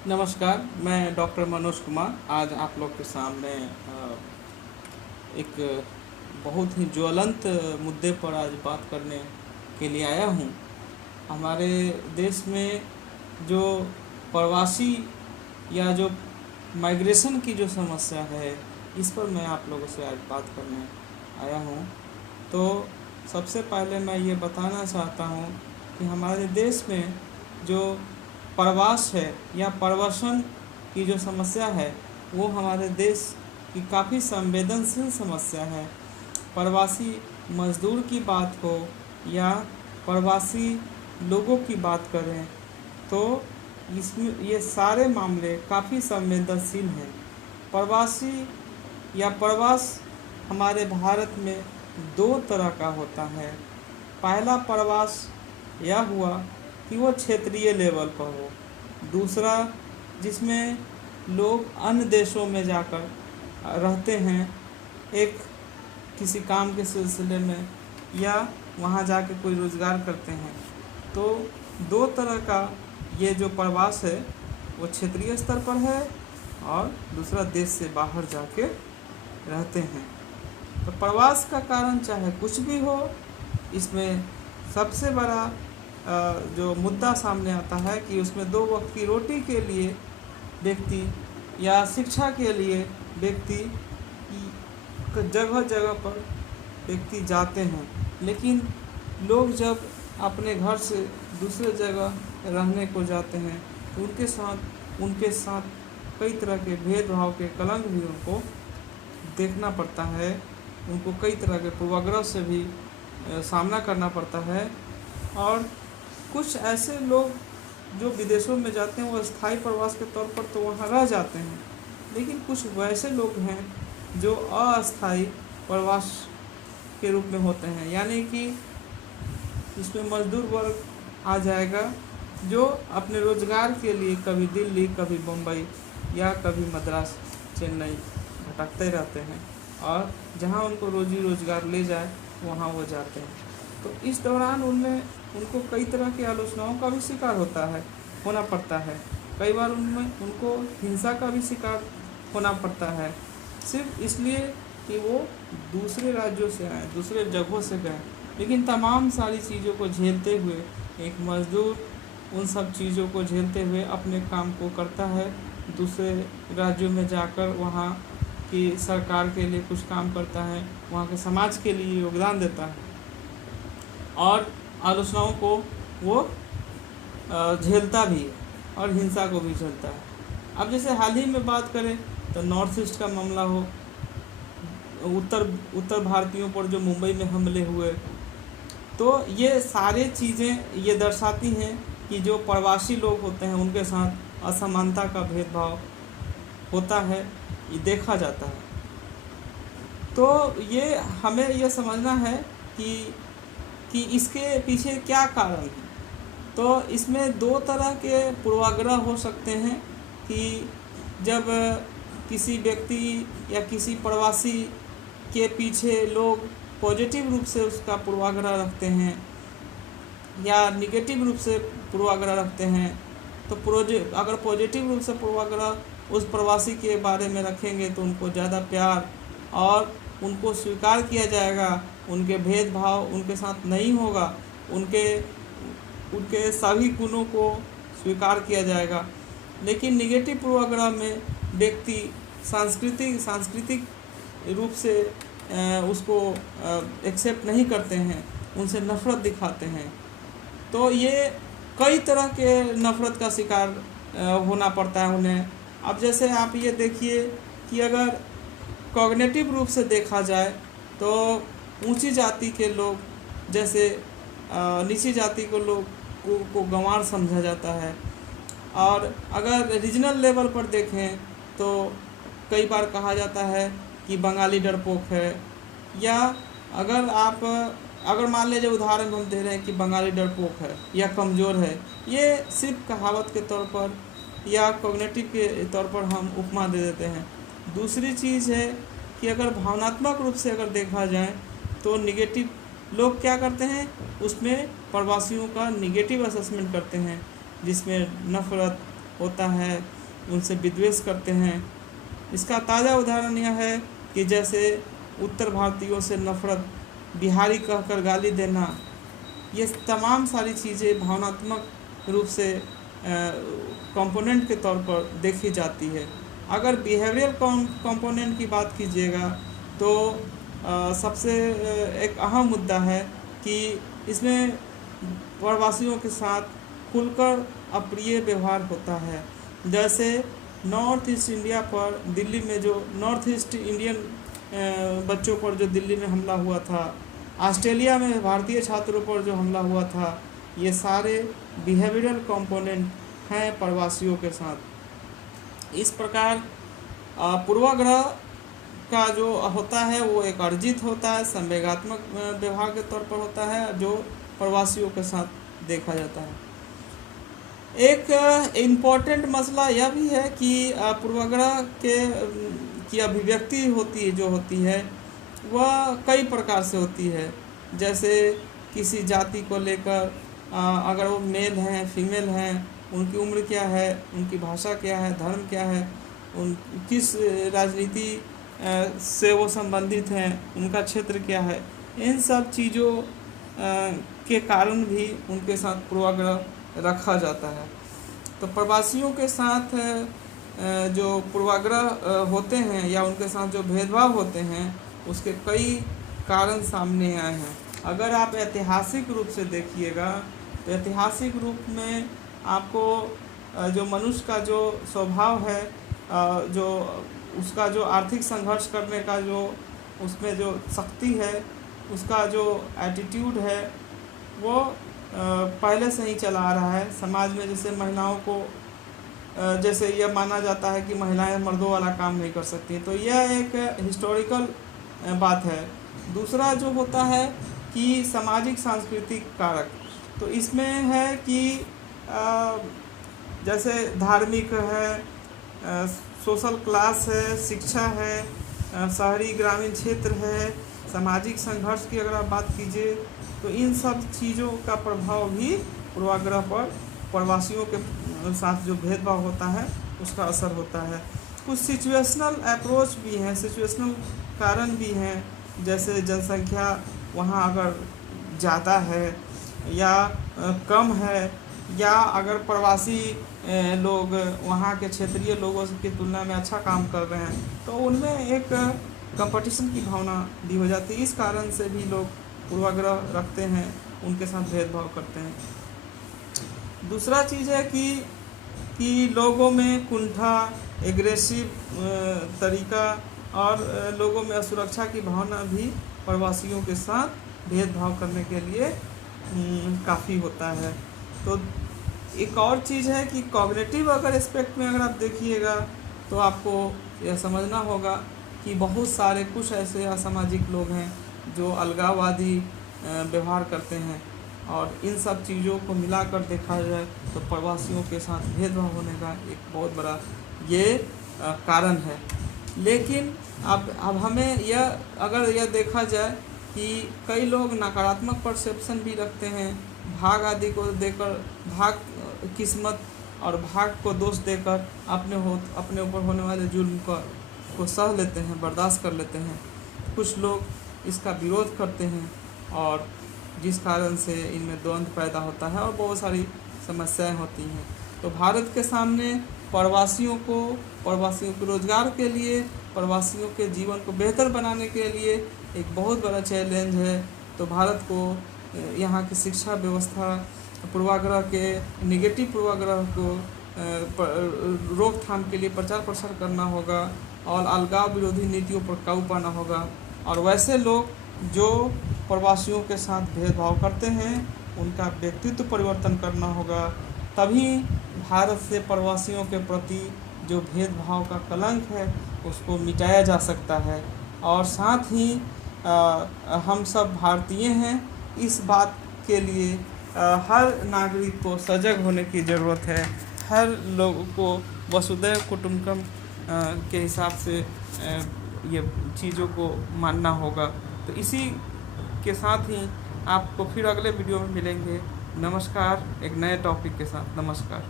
नमस्कार, मैं डॉक्टर मनोज कुमार आज आप लोग के सामने एक बहुत ही ज्वलंत मुद्दे पर आज बात करने के लिए आया हूँ। हमारे देश में जो प्रवासी या जो माइग्रेशन की जो समस्या है, इस पर मैं आप लोगों से आज बात करने आया हूँ। तो सबसे पहले मैं ये बताना चाहता हूँ कि हमारे देश में जो प्रवास है या प्रवासन की जो समस्या है, वो हमारे देश की काफ़ी संवेदनशील समस्या है। प्रवासी मजदूर की बात हो या प्रवासी लोगों की बात करें, तो इसमें ये सारे मामले काफ़ी संवेदनशील हैं। प्रवासी या प्रवास हमारे भारत में दो तरह का होता है। पहला प्रवास यह हुआ कि वो क्षेत्रीय लेवल पर हो। दूसरा, जिसमें लोग अन्य देशों में जाकर रहते हैं, एक किसी काम के सिलसिले में या वहाँ जाके कोई रोज़गार करते हैं। तो दो तरह का ये जो प्रवास है वो क्षेत्रीय स्तर पर है और दूसरा देश से बाहर जाके रहते हैं। तो प्रवास का कारण चाहे कुछ भी हो, इसमें सबसे बड़ा जो मुद्दा सामने आता है कि उसमें दो वक्त की रोटी के लिए व्यक्ति या शिक्षा के लिए व्यक्ति जगह जगह पर व्यक्ति जाते हैं। लेकिन लोग जब अपने घर से दूसरे जगह रहने को जाते हैं तो उनके साथ कई तरह के भेदभाव के कलंक भी उनको देखना पड़ता है। उनको कई तरह के पूर्वाग्रह से भी सामना करना पड़ता है। और कुछ ऐसे लोग जो विदेशों में जाते हैं वो स्थायी प्रवास के तौर पर तो वहाँ रह जाते हैं, लेकिन कुछ वैसे लोग हैं जो अस्थायी प्रवास के रूप में होते हैं। यानी कि इसमें मजदूर वर्ग आ जाएगा जो अपने रोज़गार के लिए कभी दिल्ली, कभी मुंबई या कभी मद्रास, चेन्नई भटकते रहते हैं और जहाँ उनको रोजी रोज़गार ले जाए वहाँ वो जाते हैं। तो इस दौरान उनको कई तरह की आलोचनाओं का भी शिकार होना पड़ता है। कई बार उनको हिंसा का भी शिकार होना पड़ता है, सिर्फ इसलिए कि वो दूसरे राज्यों से आए, दूसरे जगहों से गए। लेकिन तमाम सारी चीज़ों को झेलते हुए एक मज़दूर उन सब चीज़ों को झेलते हुए अपने काम को करता है। दूसरे राज्यों में जाकर वहाँ की सरकार के लिए कुछ काम करता है, वहाँ के समाज के लिए योगदान देता है और आलोचनाओं को वो झेलता भी है और हिंसा को भी झेलता है। अब जैसे हाल ही में बात करें तो नॉर्थ ईस्ट का मामला हो, उत्तर भारतीयों पर जो मुंबई में हमले हुए, तो ये सारे चीज़ें ये दर्शाती हैं कि जो प्रवासी लोग होते हैं उनके साथ असमानता का भेदभाव होता है, ये देखा जाता है। तो ये हमें यह समझना है कि इसके पीछे क्या कारण है। तो इसमें दो तरह के पूर्वाग्रह हो सकते हैं कि जब किसी व्यक्ति या किसी प्रवासी के पीछे लोग पॉजिटिव रूप से उसका पूर्वाग्रह रखते हैं या निगेटिव रूप से पूर्वाग्रह रखते हैं। तो अगर पॉजिटिव रूप से पूर्वाग्रह उस प्रवासी के बारे में रखेंगे तो उनको ज़्यादा प्यार और उनको स्वीकार किया जाएगा, उनके भेदभाव उनके साथ नहीं होगा, उनके सभी गुणों को स्वीकार किया जाएगा। लेकिन निगेटिव पूर्वाग्रह में व्यक्ति सांस्कृतिक रूप से उसको एक्सेप्ट नहीं करते हैं, उनसे नफ़रत दिखाते हैं। तो ये कई तरह के नफ़रत का शिकार होना पड़ता है उन्हें। अब जैसे आप ये देखिए कि अगर कॉग्निटिव रूप से देखा जाए तो ऊंची जाति के लोग जैसे नीची जाति को लोग को गंवार समझा जाता है। और अगर रीजनल लेवल पर देखें तो कई बार कहा जाता है कि बंगाली डरपोक है, या अगर मान लीजिए उदाहरण हम दे रहे हैं कि बंगाली डरपोक है या कमज़ोर है, ये सिर्फ कहावत के तौर पर या कॉग्निटिव के तौर पर हम उपमा दे देते हैं। दूसरी चीज़ है कि अगर भावनात्मक रूप से अगर देखा जाए तो निगेटिव लोग क्या करते हैं, उसमें प्रवासियों का निगेटिव असेसमेंट करते हैं, जिसमें नफ़रत होता है, उनसे विद्वेष करते हैं। इसका ताज़ा उदाहरण यह है कि जैसे उत्तर भारतीयों से नफरत, बिहारी कहकर गाली देना, ये तमाम सारी चीज़ें भावनात्मक रूप से कंपोनेंट के तौर पर देखी जाती है। अगर बिहेवियरल कंपोनेंट की बात कीजिएगा तो सबसे एक अहम मुद्दा है कि इसमें प्रवासियों के साथ खुलकर अप्रिय व्यवहार होता है। जैसे नॉर्थ ईस्ट इंडिया पर दिल्ली में जो नॉर्थ ईस्ट इंडियन बच्चों पर जो दिल्ली में हमला हुआ था, ऑस्ट्रेलिया में भारतीय छात्रों पर जो हमला हुआ था, ये सारे बिहेवियरल कंपोनेंट हैं प्रवासियों के साथ। इस प्रकार पूर्वाग्रह का जो होता है वो एक अर्जित होता है, संवेगात्मक व्यवहार के तौर पर होता है, जो प्रवासियों के साथ देखा जाता है। एक इम्पॉर्टेंट मसला यह भी है कि पूर्वाग्रह की अभिव्यक्ति होती है वह कई प्रकार से होती है। जैसे किसी जाति को लेकर अगर वो मेल हैं, फीमेल हैं, उनकी उम्र क्या है, उनकी भाषा क्या है, धर्म क्या है, उन किस राजनीति से वो संबंधित हैं, उनका क्षेत्र क्या है, इन सब चीज़ों के कारण भी उनके साथ पूर्वाग्रह रखा जाता है। तो प्रवासियों के साथ जो पूर्वाग्रह होते हैं या उनके साथ जो भेदभाव होते हैं उसके कई कारण सामने आए हैं। अगर आप ऐतिहासिक रूप से देखिएगा तो ऐतिहासिक रूप में आपको जो मनुष्य का जो स्वभाव है, जो उसका जो आर्थिक संघर्ष करने का जो उसमें जो शक्ति है, उसका जो एटीट्यूड है, वो पहले से ही चला आ रहा है। समाज में जैसे महिलाओं को जैसे यह माना जाता है कि महिलाएं मर्दों वाला काम नहीं कर सकती, तो यह एक हिस्टोरिकल बात है। दूसरा जो होता है कि सामाजिक सांस्कृतिक कारक, तो इसमें है कि जैसे धार्मिक है, सोशल क्लास है, शिक्षा है, शहरी ग्रामीण क्षेत्र है, सामाजिक संघर्ष की अगर आप बात कीजिए तो इन सब चीज़ों का प्रभाव भी पूर्वाग्रह पर प्रवासियों के साथ जो भेदभाव होता है उसका असर होता है। कुछ सिचुएशनल अप्रोच भी हैं, सिचुएशनल कारण भी हैं, जैसे जनसंख्या वहाँ अगर ज़्यादा है या कम है, या अगर प्रवासी लोग वहाँ के क्षेत्रीय लोगों की तुलना में अच्छा काम कर रहे हैं तो उनमें एक कंपटीशन की भावना भी हो जाती है। इस कारण से भी लोग पूर्वाग्रह रखते हैं, उनके साथ भेदभाव करते हैं। दूसरा चीज़ है कि लोगों में कुंठा, एग्रेसिव तरीका और लोगों में असुरक्षा की भावना भी प्रवासियों के साथ भेदभाव करने के लिए काफ़ी होता है। तो एक और चीज़ है कि कॉग्निटिव अगर एस्पेक्ट में अगर आप देखिएगा तो आपको यह समझना होगा कि बहुत सारे कुछ ऐसे असामाजिक लोग हैं जो अलगाववादी व्यवहार करते हैं, और इन सब चीज़ों को मिलाकर देखा जाए तो प्रवासियों के साथ भेदभाव होने का एक बहुत बड़ा ये कारण है। लेकिन अब हमें यह देखा जाए कि कई लोग नकारात्मक परसेप्शन भी रखते हैं, भाग आदि को देकर, भाग किस्मत और भाग को दोष देकर अपने ऊपर होने वाले जुल्म को सह लेते हैं, बर्दाश्त कर लेते हैं। कुछ लोग इसका विरोध करते हैं और जिस कारण से इनमें द्वंद्व पैदा होता है और बहुत सारी समस्याएं होती हैं। तो भारत के सामने प्रवासियों के रोजगार के लिए, प्रवासियों के जीवन को बेहतर बनाने के लिए एक बहुत बड़ा चैलेंज है। तो भारत को यहाँ की शिक्षा व्यवस्था पूर्वाग्रह के, नेगेटिव पूर्वाग्रह को रोकथाम के लिए प्रचार प्रसार करना होगा और अलगाव विरोधी नीतियों पर काबू पाना होगा। और वैसे लोग जो प्रवासियों के साथ भेदभाव करते हैं उनका व्यक्तित्व परिवर्तन करना होगा, तभी भारत से प्रवासियों के प्रति जो भेदभाव का कलंक है उसको मिटाया जा सकता है। और साथ ही हम सब भारतीय हैं, इस बात के लिए हर नागरिक को सजग होने की ज़रूरत है। हर लोगों को वसुधैव कुटुंबकम के हिसाब से ये चीज़ों को मानना होगा। तो इसी के साथ ही आपको फिर अगले वीडियो में मिलेंगे। नमस्कार, एक नए टॉपिक के साथ। नमस्कार।